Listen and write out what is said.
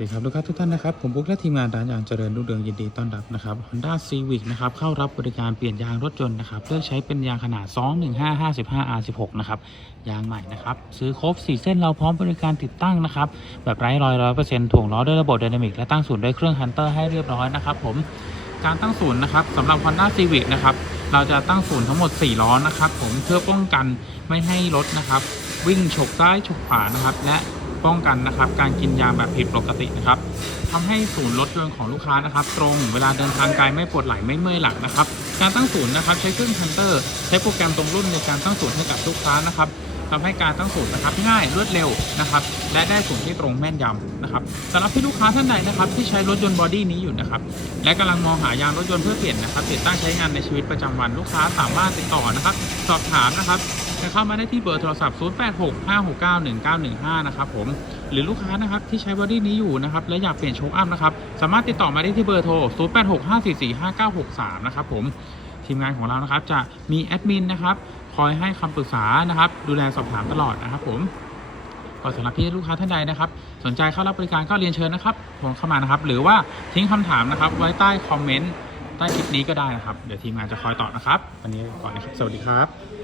สวัสดีครับลูกค้าทุกท่านนะครับ ผมบุ๊กและทีมงานร้านยางเจริญรุ่งเรืองยินดีต้อนรับนะครับ Honda Civic นะครับเข้ารับบริการเปลี่ยนยางรถยนต์นะครับเลือกใช้เป็นยางขนาด 215 55 R16 นะครับยางใหม่นะครับซื้อครบ 4 เส้นเราพร้อมบริการติดตั้งนะครับแบบไร้รอยร้อยเปอร์เซ็นต์ถ่วงล้อด้วยระบบไดนามิกและตั้งศูนย์ด้วยเครื่อง Hunter ให้เรียบร้อยนะครับผมการตั้งศูนย์นะครับสำหรับ Honda Civic นะครับเราจะตั้งศูนย์ทั้งหมด 4 ล้อนะครับผมเพื่อป้องกันไม่ให้รถนะครับวิ่งฉกซ้ายฉกขวานะครับและ ป้องกันนะครับการกินยาแบบผิดปกตินะครับทำให้ศูนย์รถยนต์ของลูกค้านะครับ ตรงเวลาเดินทางไกลไม่ปวดไหล่ไม่เมื่อยหลังนะครับ การตั้งศูนย์นะครับใช้เครื่องคันเตอร์ ใช้โปรแกรมตรงรุ่นในการตั้งศูนย์ให้กับลูกค้านะครับทำให้การตั้งศูนย์นะครับง่ายรวดเร็วนะครับและได้ศูนย์ที่ตรงแม่นยำนะครับสำหรับพี่ลูกค้าท่านใดนะครับ ที่ใช้รถยนต์บอดี้นี้อยู่นะครับและกำลังมองหายางรถยนต์เพื่อเปลี่ยนนะครับติดตั้งใช้งานในชีวิตประจำวันลูกค้าสามารถติดต่อนะครับ สอบถามนะครับ เข้ามาได้ที่เบอร์โทรศัพท์ 0865691915 นะครับผม หรือลูกค้านะครับที่ใช้บอดี้นี้อยู่นะครับและอยากเปลี่ยนโชคอัพนะครับ สามารถติดต่อมาได้ที่เบอร์โทร 0865445963 นะครับผม ทีมงานของเรานะครับจะมีแอดมินนะครับคอยให้คำปรึกษานะครับดูแลสอบถามตลอดนะครับผมก็สำหรับพี่ลูกค้าท่านใดนะครับ สนใจเข้ารับบริการก็เรียนเชิญนะครับโทรเข้ามานะครับ หรือว่าทิ้งคำถามนะครับ ไว้ใต้คอมเมนต์ใต้คลิปนี้ก็ได้นะครับ เดี๋ยวทีมงานจะคอยตอบนะครับ วันนี้ก่อนนะครับ สวัสดีครับ